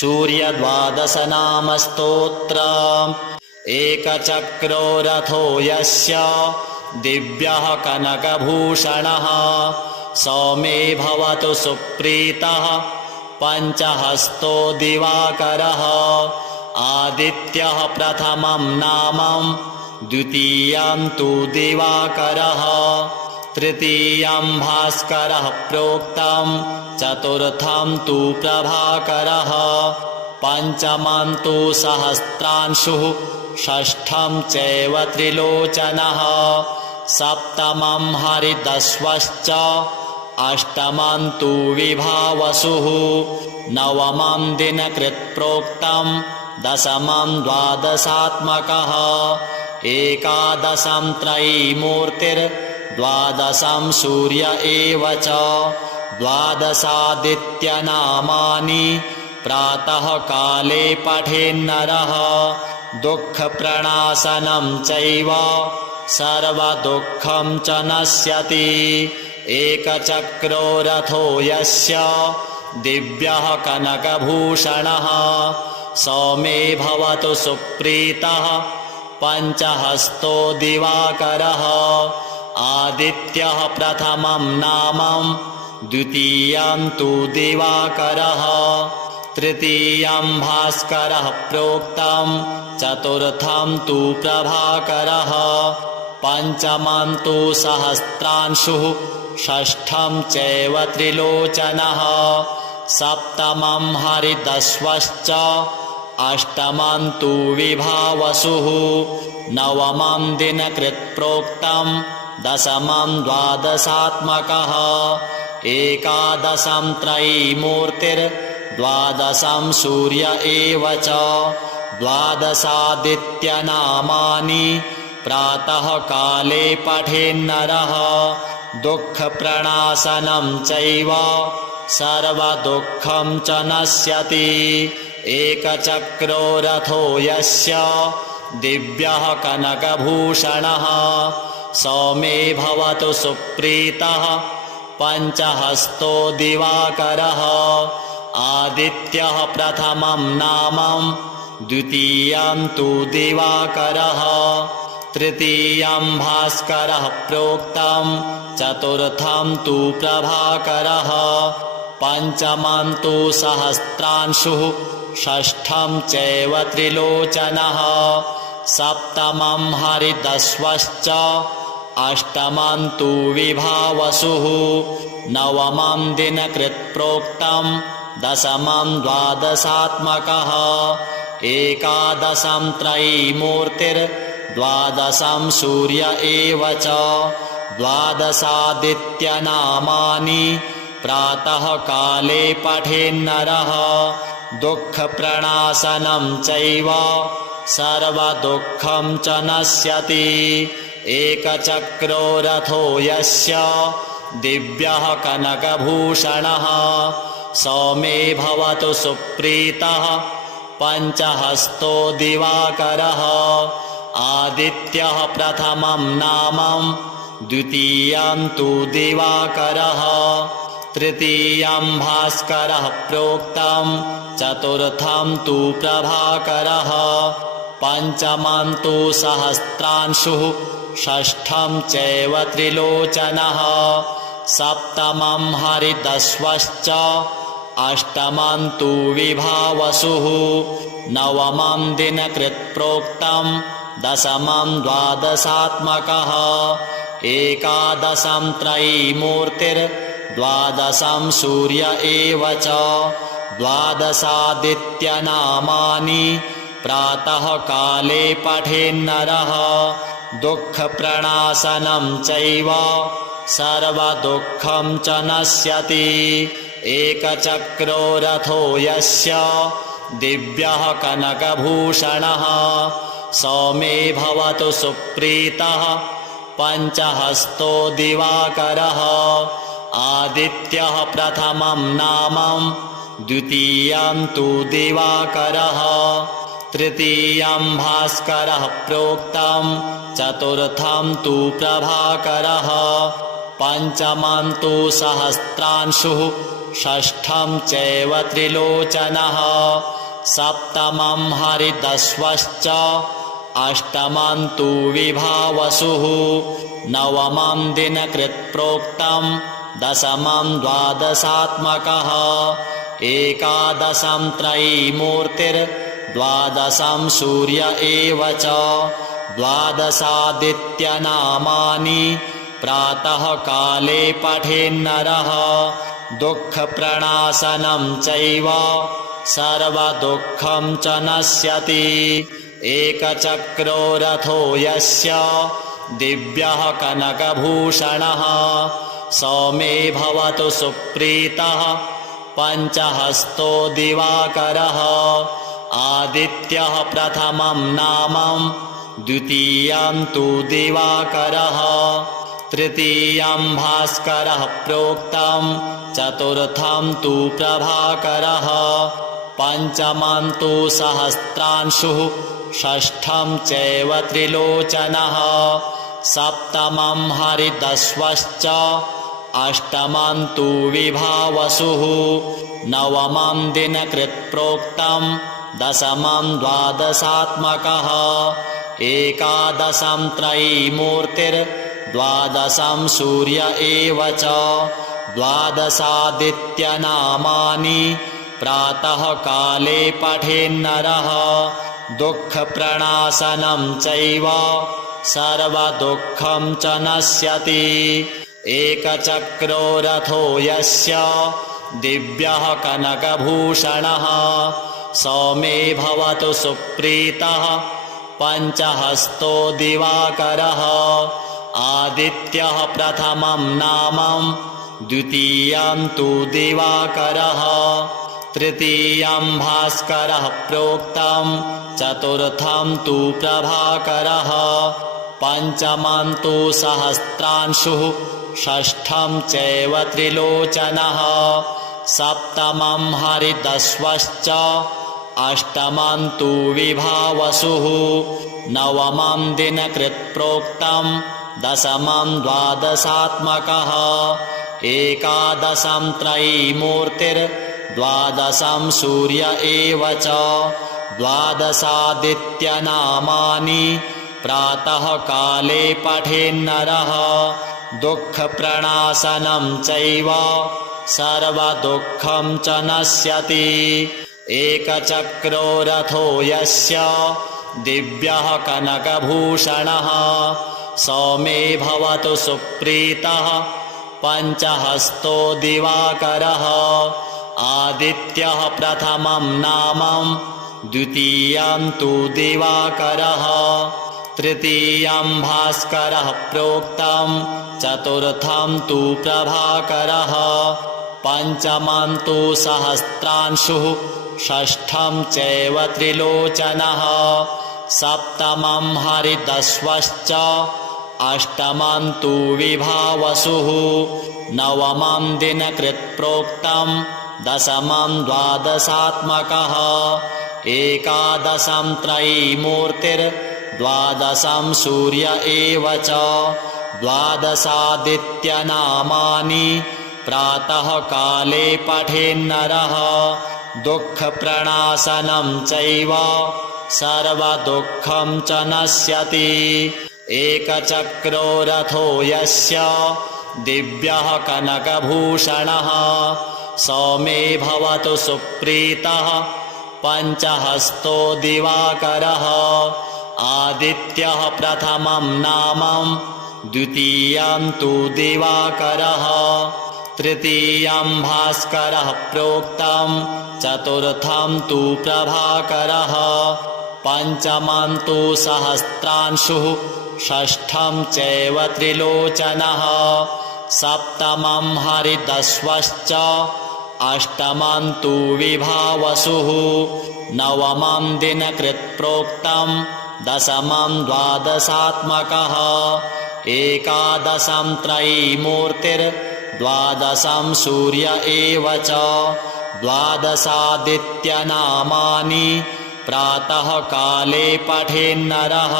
सूर्यद्वादशनामस्तोत्रम् एकचक्रो रथो यस्य दिव्यः कनकभूषणः सौमे भवतु सुप्रीतः पञ्चहस्तो दिवाकरः आदित्यः प्रथमं नामं द्वितीयं तु दिवाकरः तृतीयं भास्करः प्रोक्तं चतुर्थं तु प्रभाकरः पंचमं तु सहस्रांशुः षष्ठं चैव त्रिलोचनः सप्तमं हरिदस्वश्च अष्टमं तु विभावसुः नवमं दिनकृत्प्रोक्तं दशमं द्वादशात्मकः एकादशं त्रयीमूर्तिर्द्वादशं सूर्य एव च द्वादशादित्यनामानि प्रातः काले पठेन्नरः दुःखप्रणाशनं चैव सर्वदुःखं च नश्यति एकचक्रो रथो यस्य दिव्यः कनकभूषणः सौमे भवतु सुप्रीतः पञ्चहस्तो दिवाकरः आदित्यः प्रथमं नामं द्वितीयं तु दिवाकरः तृतीयं भास्करः प्रोक्तं चतुर्थं तु प्रभाकरः पंचमं तु सहस्रांशुः षष्ठं चैव त्रिलोचनः सप्तमं हरिदस्वश्च अष्टमं तु विभावसुः नवमं दिनकृत्प्रोक्तं दशमं द्वादशात्मकः एकादशं त्रयीमूर्तिर्द्वादशं सूर्य एव च द्वादशादित्यनामानि प्रातः काले पठेन्नरः दुःखप्रणाशनं चैव सर्वदुःखं च नश्यति एकचक्रो रथो यस्य दिव्यः कनकभूषणः सौमे भवतु सुप्रीतः पञ्चहस्तो दिवाकरः आदित्यः प्रथमं नामं द्वितीयं तु दिवाकरः तृतीयं भास्करः प्रोक्तं चतुर्थं तु प्रभाकरः पंचमं तु सहस्रांशुः षष्ठं चैव त्रिलोचनः सप्तमं हरिदस्वश्च अष्टमं तु विभावसुः नवमं दिनकृत्प्रोक्तं दशमं द्वादशात्मकः एकादशं त्रयीमूर्तिर्द्वादशं सूर्य एव च द्वादशादित्यनामानि प्रातः काले पठेन्नरः दुःखप्रणाशनं चैव सर्वदुःखं च नश्यति एकचक्रो रथो यस्य दिव्यः कनकभूषणः सौमे भवतु सुप्रीतः पञ्चहस्तो दिवाकरः आदित्यः प्रथमं नामं द्वितीयं तु दिवाकरः तृतीयं भास्करः प्रोक्तं चतुर्थं तु प्रभाकरः पंचमं तु सहस्रांशुः षष्ठं चैव त्रिलोचनः सप्तमं हरिदस्वश्च अष्टमं तु विभावसुः नवमं दिनकृत्प्रोक्तं दशमं द्वादशात्मकः एकादशं त्रयीमूर्तिर्द्वादशं सूर्य एव च द्वादशादित्यनामानि प्रातः काले पठेन्नरः दुःखप्रणाशनं चैव सर्वदुःखं च नश्यति एकचक्रो रथो यस्य दिव्यः कनकभूषणः सौमे भवतु सुप्रीतः पञ्चहस्तो दिवाकरः आदित्यः प्रथमं नामं द्वितीयं तु दिवाकरः तृतीयं भास्करः प्रोक्तं चतुर्थं तु प्रभाकरः पंचमं तु सहस्रांशुः षष्ठं चैव त्रिलोचनः सप्तमं हरिदस्वश्च अष्टमं तु विभावसुः नवमं दिनकृत्प्रोक्तं दशमं द्वादशात्मकः एकादशं त्रयीमूर्तिर्द्वादशं सूर्य एव च द्वादशादित्यनामानि प्रातः काले पठेन्नरः दुःखप्रणाशनं चैव सर्वदुःखं च नश्यति एकचक्रो रथो यस्य दिव्यः कनकभूषणः सौमे भवतु सुप्रीतः पञ्चहस्तो दिवाकरः आदित्यः प्रथमं नामं द्वितीयं तु दिवाकरः तृतीयं भास्करः प्रोक्तं चतुर्थं तु प्रभाकरः पञ्चमं तु सहस्रांशुः षष्ठं चैव त्रिलोचनः सप्तमं हरिदस्वश्च अष्टमं तु विभावसुः नवमं दिनकृत्प्रोक्तं दशमं द्वादशात्मकः एकादशं त्रयीमूर्तिर्द्वादशं सूर्य एव च द्वादशादित्यनामानि प्रातः काले पठेन्नरः दुःखप्रणाशनं चैव सर्वदुःखं च नश्यति एकचक्रो रथो यस्य दिव्यः कनकभूषणः सौमे भवतु सुप्रीतः पञ्चहस्तो दिवाकरः आदित्यः प्रथमं नामं द्वितीयं तु दिवाकरः तृतीयं भास्करः प्रोक्तं चतुर्थं तु प्रभाकरः पञ्चमं तु सहस्रांशुः षष्ठं चैव त्रिलोचनः सप्तमं हरिदस्वश्च अष्टमं तु विभावसुः नवमं दिनकृत्प्रोक्तं दशमं द्वादशात्मकः एकादशं त्रयीमूर्तिर्द्वादशं सूर्य एव च द्वादशादित्यनामानि प्रातः काले पठेन्नरः दुःखप्रणाशनं चैव सर्वदुःखं च नश्यति एकचक्रो रथो यस्य दिव्यः कनकभूषणः सौमे भवतु सुप्रीतः पञ्चहस्तो दिवाकरः आदित्यः प्रथमं नामं द्वितीयं तु दिवाकरः तृतीयं भास्करः प्रोक्तं चतुर्थं तु प्रभाकरः पञ्चमं तु सहस्रांशुः षष्ठं चैव त्रिलोचनः सप्तमं हरिदस्वश्च अष्टमं तु विभावसुः नवमं दिनकृत्प्रोक्तं दशमं द्वादशात्मकः एकादशं त्रयीमूर्तिर्द्वादशं सूर्य एव च द्वादशादित्यनामानि प्रातः काले पठेन्नरः दुःखप्रणाशनं चैव सर्वदुःखं च नश्यति एकचक्रो रथो यस्य दिव्यः कनकभूषणः सौमे भवतु सुप्रीतः पञ्चहस्तो दिवाकरः आदित्यः प्रथमं नामं द्वितीयं तु दिवाकरः तृतीयं भास्करः प्रोक्तं चतुर्थं तु प्रभाकरः पञ्चमं तु सहस्रांशुः षष्ठं चैव त्रिलोचनः सप्तमं हरिदस्वश्च अष्टमं तु विभावसुः नवमं दिनकृत्प्रोक्तं दशमं द्वादशात्मकः एकादशं त्रयीमूर्तिर्द्वादशं सूर्य एव च द्वादशादित्यनामानि प्रातः काले पठेन्नरः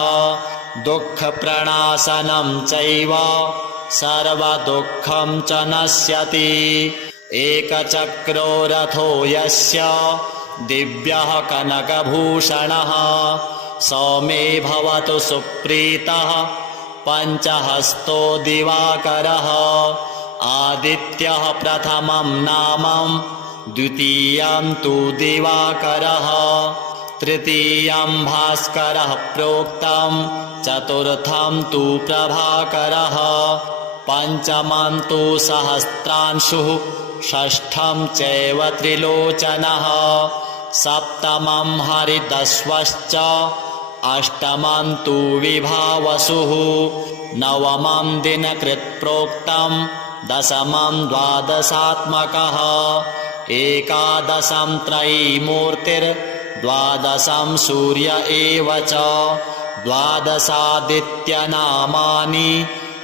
दुःखप्रणाशनं चैव सर्वदुःखं च नश्यति एकचक्रो रथो यस्य दिव्यः कनकभूषणः सौमे भवतु सुप्रीतः पञ्चहस्तो दिवाकरः आदित्यः प्रथमं नामं द्वितीयं तु दिवाकरः तृतीयं भास्करः प्रोक्तं चतुर्थं तु प्रभाकरः पञ्चमं तु सहस्रांशुः षष्ठं चैव त्रिलोचनः सप्तमं हरिदस्वश्च अष्टमं तु विभावसुः नवमं दिनकृत्प्रोक्तं दशमं द्वादशात्मकः एकादशं त्रयीमूर्तिर्द्वादशं सूर्य एव च द्वादशादित्यनामानि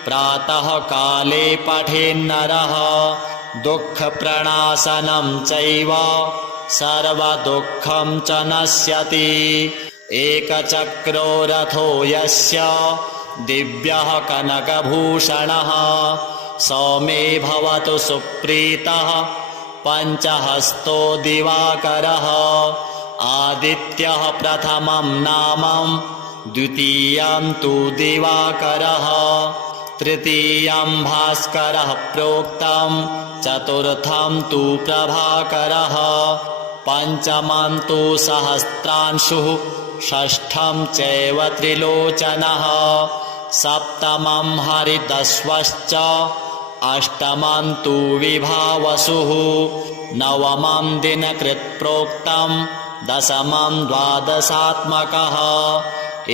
प्रातः काले पठेन्नरः दुःखप्रणाशनं चैव सर्वदुःखं च नश्यति एकचक्रो रथो यस्य दिव्यः कनकभूषणः सौमे भवतु सुप्रीतः पञ्चहस्तो दिवाकरः आदित्यः प्रथमं नामं द्वितीयं तु दिवाकरः तृतीयं भास्करः प्रोक्तं चतुर्थं तु प्रभाकरः पञ्चमं तु सहस्रांशुः षष्ठं चैव त्रिलोचनः सप्तमं हरिदस्वश्च अष्टमं तु विभावसुः नवमं दिनकृत्प्रोक्तं दशमं द्वादशात्मकः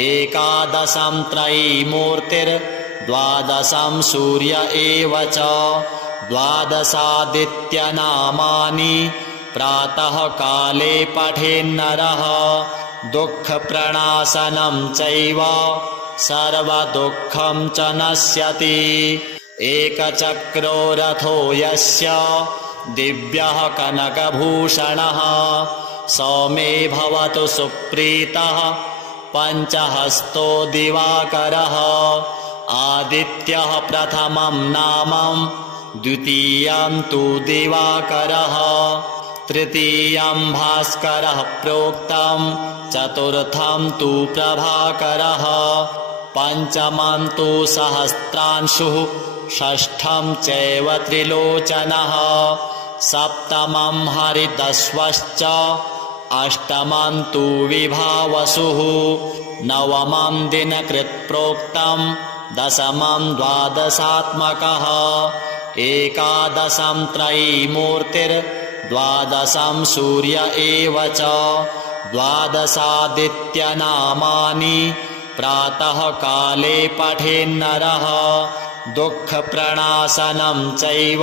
एकादशं त्रयीमूर्तिर्द्वादशं सूर्य एव च द्वादशादित्यनामानि प्रातः काले पठेन्नरः दुःखप्रणाशनं चैव सर्वदुःखं च नश्यति एकचक्रो रथो यस्य दिव्यः कनकभूषणः सौमे भवतु सुप्रीतः पञ्चहस्तो दिवाकरः आदित्यः प्रथमं नामं द्वितीयं तु दिवाकरः तृतीयं भास्करः प्रोक्तं चतुर्थं तु प्रभाकरः पञ्चमं तु सहस्रांशुः षष्ठं चैव त्रिलोचनः सप्तमं हरिदस्वश्च अष्टमं तु विभावसुः नवमं दिनकृत्प्रोक्तं दशमं द्वादशात्मकः एकादशं त्रयीमूर्तिर्द्वादशं सूर्य एव च द्वादशादित्यनामानि प्रातः काले पठेन्नरः दुःखप्रणाशनं चैव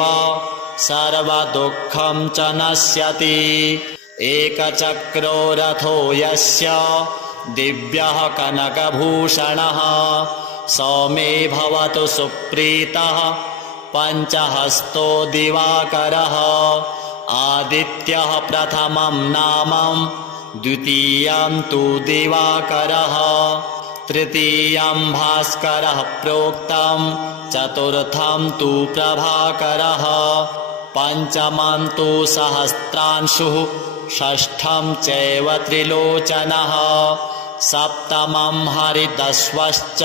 सर्वदुःखं च नश्यति एकचक्रो रथो यस्य दिव्यः कनकभूषणः सौमे भवतु सुप्रीतः पञ्चहस्तो दिवाकरः आदित्यः प्रथमं नामं द्वितीयं तु दिवाकरः तृतीयं भास्करः प्रोक्तं चतुर्थं तु प्रभाकरः पञ्चमं तु सहस्रांशुः षष्ठं चैव त्रिलोचनः सप्तमं हरिदस्वश्च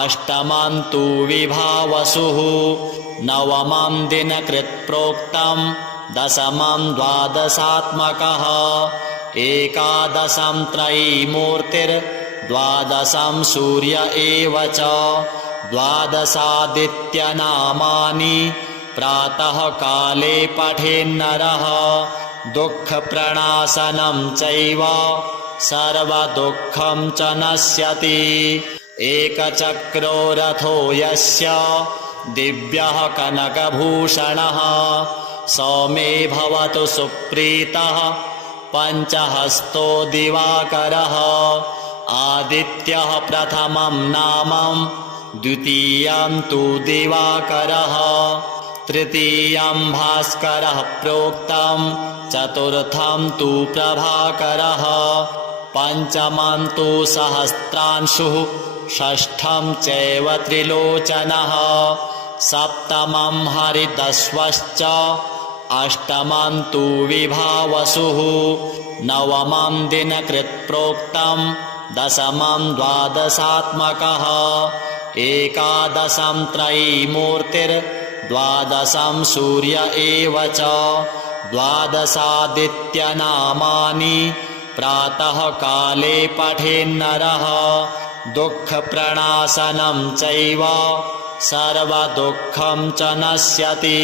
अष्टमं तु विभावसुः नवमं दिनकृत्प्रोक्तं दशमं द्वादशात्मकः एकादशं त्रयीमूर्तिर्द्वादशं सूर्य एव च द्वादशादित्यनामानि प्रातः काले पठेन्नरः दुःखप्रणाशनं चैव सर्वदुःखं च नश्यति एकचक्रो रथो यस्य दिव्यः कनकभूषणः सौमे भवतु सुप्रीतः पञ्चहस्तो दिवाकरः आदित्यः प्रथमं नामं द्वितीयं तु दिवाकरः तृतीयं भास्करः प्रोक्तं चतुर्थं तु प्रभाकरः पञ्चमं तु सहस्रांशुः षष्ठं चैव त्रिलोचनः सप्तमं हरिदस्वश्च अष्टमं तु विभावसुः नवमं दिनकृत्प्रोक्तं दशमं द्वादशात्मकः एकादशं त्रयीमूर्तिर्द्वादशं सूर्य एव च द्वादशादित्यनामानि प्रातः काले पठेन्नरः दुःखप्रणाशनं चैव सर्वदुःखं च नश्यति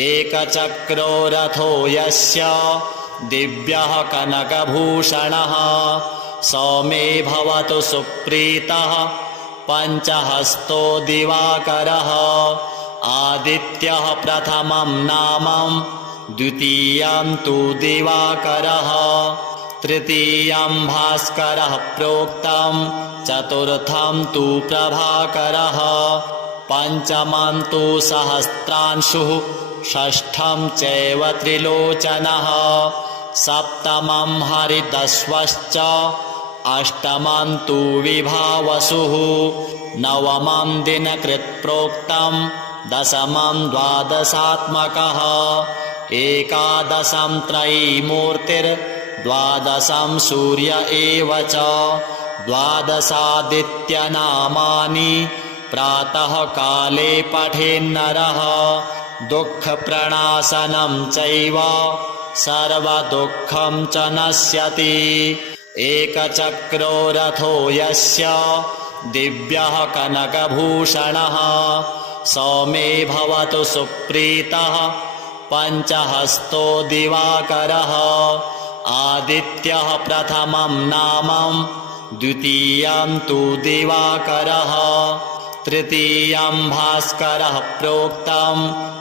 एकचक्रो रथो यस्य दिव्यः कनकभूषणः सौमे भवतु सुप्रीतः पञ्चहस्तो दिवाकरः आदित्यः प्रथमं नामं द्वितीयं तु दिवाकरः तृतीयं भास्करः प्रोक्तं चतुर्थं तु प्रभाकरः पञ्चमं तु सहस्रांशुः षष्ठं चैव त्रिलोचनः सप्तमं हरितश्वश्च अष्टमं तु विभावसुः नवमं दिनकृत्प्रोक्तं दशमं द्वादशात्मकः एकादशं त्रयीमूर्तिर्द्वादशं सूर्य एव च द्वादशादित्यनामानि प्रातः काले पठेन्नरः दुःखप्रणाशनं चैव सर्वदुःखं च नश्यति एकचक्रो रथो यस्य दिव्यः कनकभूषणः सौमे भवतु सुप्रीतः पञ्चहस्तो दिवाकरः आदित्यः प्रथमं नामं द्वितीयं तु दिवाकरः तृतीयं भास्करः प्रोक्तं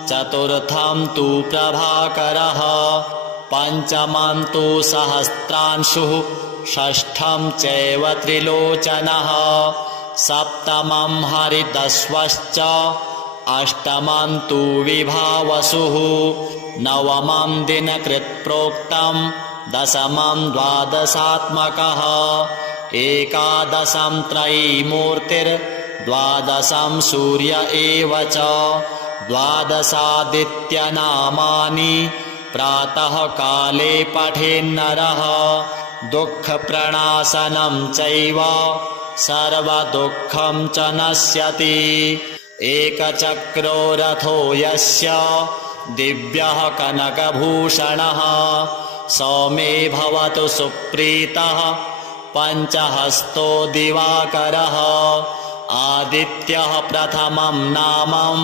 चतुर्थं तु प्रभाकरः पञ्चमं तु सहस्रांशुः षष्ठं चैव त्रिलोचनः सप्तमं हरितश्वश्च अष्टमं तु विभावसुः नवमं दिनकृत्प्रोक्तं दशमं द्वादशात्मकः एकादशं त्रयीमूर्तिर्द्वादशं सूर्य एव च द्वादशादित्यनामानि प्रातः काले पठेन्नरः दुःखप्रणाशनं चैव सर्वदुःखं च नश्यति एकचक्रो रथो यस्य दिव्यः कनकभूषणः सौमे भवतु सुप्रीतः पञ्चहस्तो दिवाकरः आदित्यः प्रथमं नामं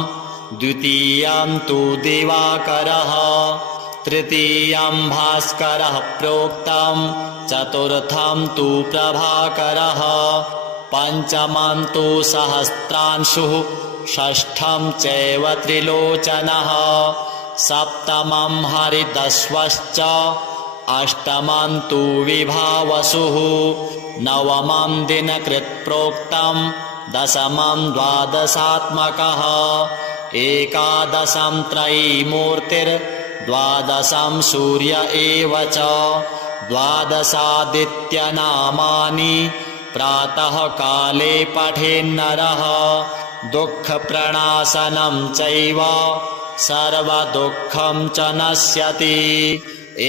द्वितीयं तु दिवाकरः तृतीयं भास्करः प्रोक्तं चतुर्थं तु प्रभाकरः पञ्चमं तु सहस्रांशुः षष्ठं चैव त्रिलोचनः सप्तमं हरितश्वश्च अष्टमं तु विभावसुः नवमं दिनकृत्प्रोक्तं दशमं द्वादशात्मकः एकादशं त्रयीमूर्तिर्द्वादशं सूर्य एव च द्वादशादित्यनामानि प्रातः काले पठेन्नरः दुःखप्रणाशनं चैव सर्वदुःखं च नश्यति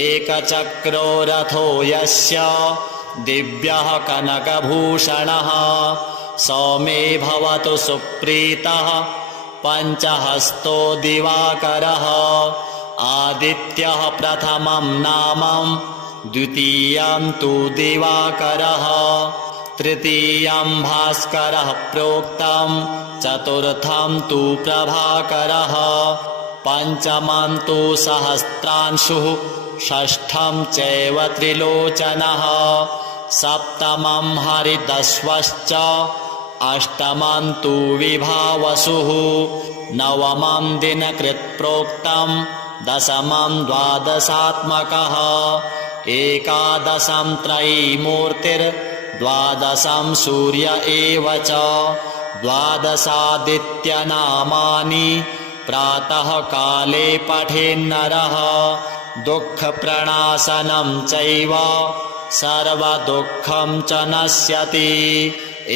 एकचक्रो रथो यस्य दिव्यः कनकभूषणः सौमे भवतु सुप्रीतः पञ्चहस्तो दिवाकरः आदित्यः प्रथमं नामं द्वितीयं तु दिवाकरः तृतीयं भास्करः प्रोक्तं चतुर्थं तु प्रभाकरः पञ्चमं तु सहस्रांशुः षष्ठं चैव त्रिलोचनः सप्तमं हरितश्वश्च अष्टमं तु विभावसुः नवमं दिनकृत्प्रोक्तं दशमं द्वादशात्मकः एकादशं त्रयीमूर्तिर्द्वादशं सूर्य एव च द्वादशादित्यनामानि प्रातः काले पठेन्नरः दुःखप्रणाशनं चैव सर्वदुःखं च नश्यति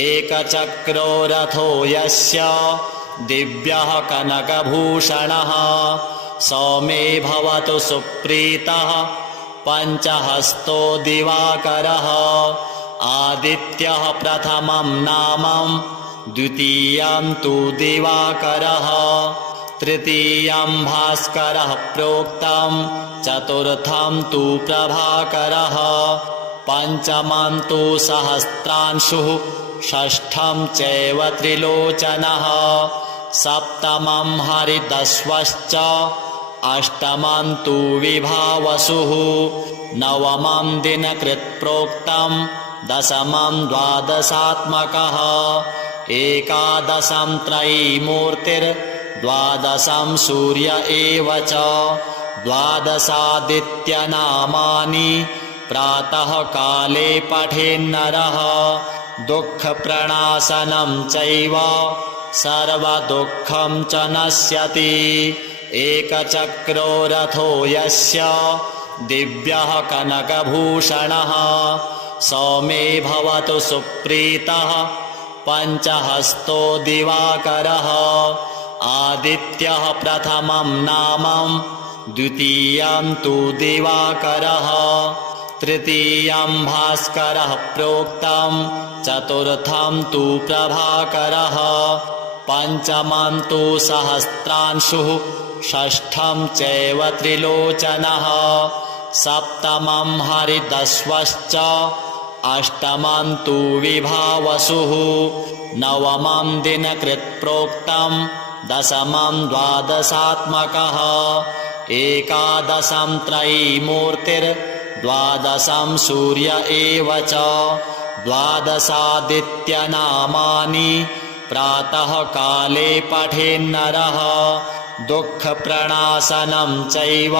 एकचक्रो रथो यस्य दिव्यः कनकभूषणः सौमे भवतु सुप्रीतः पञ्चहस्तो दिवाकरः आदित्यः प्रथमं नामं द्वितीयं तु दिवाकरः तृतीयं भास्करः प्रोक्तं चतुर्थं तु प्रभाकरः पञ्चमं तु सहस्रांशुः षष्ठं चैव त्रिलोचनः सप्तमं हरिदस्वश्च अष्टमं तु विभावसुः नवमं दिनकृत्प्रोक्तं दशमं द्वादशात्मकः एकादशं त्रयीमूर्तिर्द्वादशं सूर्य एव च द्वादशादित्यनामानि प्रातः काले पठेन्नरः दुःखप्रणाशनं चैव सर्वदुःखं च नश्यति एकचक्रो रथो यस्य दिव्यः कनकभूषणः सौमे भवतु सुप्रीतः पञ्चहस्तो दिवाकरः आदित्यः प्रथमं नामं द्वितीयं तु दिवाकरः तृतीयं भास्करः प्रोक्तं चतुर्थं तु प्रभाकरः पञ्चमं तु सहस्रांशुः षष्ठं चैव त्रिलोचनः सप्तमं हरिदस्वश्च अष्टमं तु विभावसुः नवमं दिनकृत्प्रोक्तं दशमं द्वादशात्मकः एकादशं त्रयीमूर्तिर्द्वादशं सूर्य एव च द्वादशादित्यनामानि प्रातः काले पठेन्नरः दुःखप्रणाशनं चैव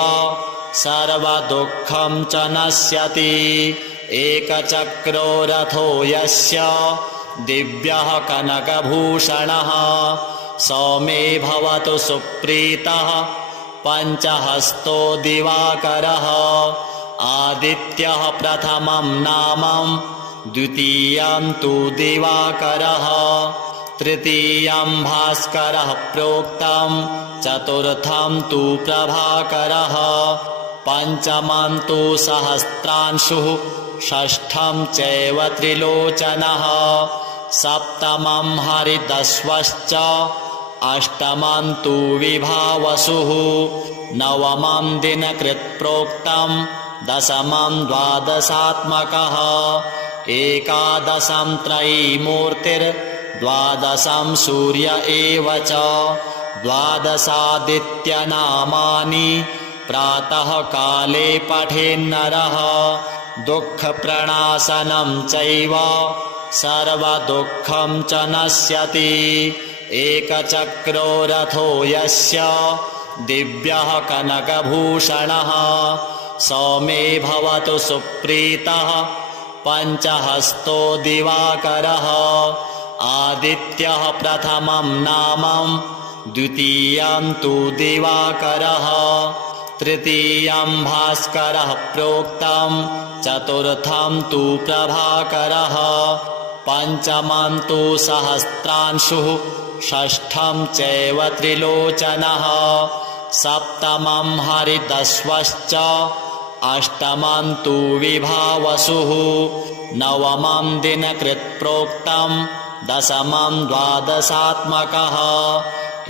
सर्वदुःखं च नश्यति एकचक्रो रथो यस्य दिव्यः कनकभूषणः सौमे भवतु सुप्रीतः पञ्चहस्तो दिवाकरः आदित्यः प्रथमं नामं द्वितीयं तु दिवाकरः तृतीयं भास्करः प्रोक्तं चतुर्थं तु प्रभाकरः पञ्चमं तु सहस्रांशुः षष्ठं चैव त्रिलोचनः सप्तमं हरिदस्वश्च अष्टमं तु विभावसुः नवमं दिनकृत्प्रोक्तं दशमं द्वादशात्मकः एकादशं त्रयीमूर्तिर्द्वादशं सूर्य एव च द्वादशादित्यनामानि प्रातः काले पठेन्नरः दुःखप्रणाशनं चैव सर्वदुःखं च नश्यति एकचक्रो रथो यस्य दिव्यः कनकभूषणः सौमे भवतु सुप्रीतः पञ्चहस्तो दिवाकरः आदित्यः प्रथमं नामं द्वितीयं तु दिवाकरः तृतीयं भास्करः प्रोक्तं चतुर्थं तु प्रभाकरः पञ्चमं तु सहस्रांशुः षष्ठं चैव त्रिलोचनः सप्तमं हरिदस्वश्च अष्टमं तु विभावसुः नवमं दिनकृत्प्रोक्तं दशमं द्वादशात्मकः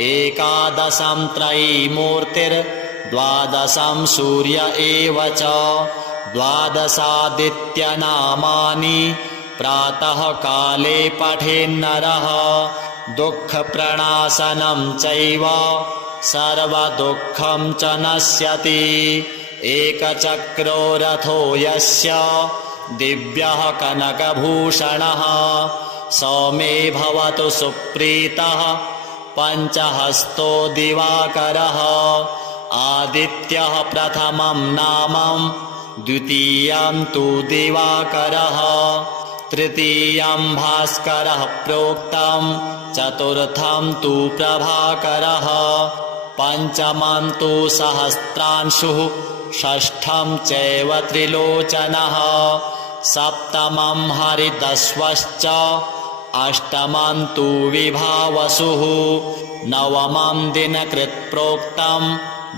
एकादशं त्रयीमूर्तिर्द्वादशं सूर्य एव च द्वादशादित्यनामानि प्रातः काले पठेन्नरः दुःखप्रणाशनं चैव सर्वदुःखं च नश्यति एकचक्रो रथो यस्य दिव्यः कनकभूषणः सौमे भवतु सुप्रीतः पञ्चहस्तो दिवाकरः आदित्यः प्रथमं नामं द्वितीयं तु दिवाकरः तृतीयं भास्करः प्रोक्तं चतुर्थं तु प्रभाकरः पञ्चमं तु सहस्रांशुः षष्ठं चैव त्रिलोचनः सप्तमं हरिदस्वश्च अष्टमं तु विभावसुः नवमं दिनकृत्प्रोक्तं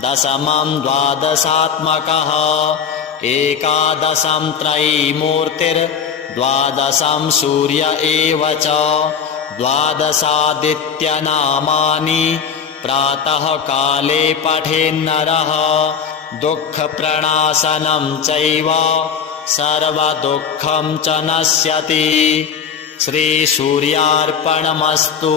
दशमं द्वादशात्मकः एकादशं त्रयीमूर्तिर्द्वादशं सूर्य एव च द्वादशादित्यनामानि प्रातः काले पठेन्नरः दुःखप्रणाशनं चैव सर्वदुःखं च नश्यति। श्रीसूर्यार्पणमस्तु।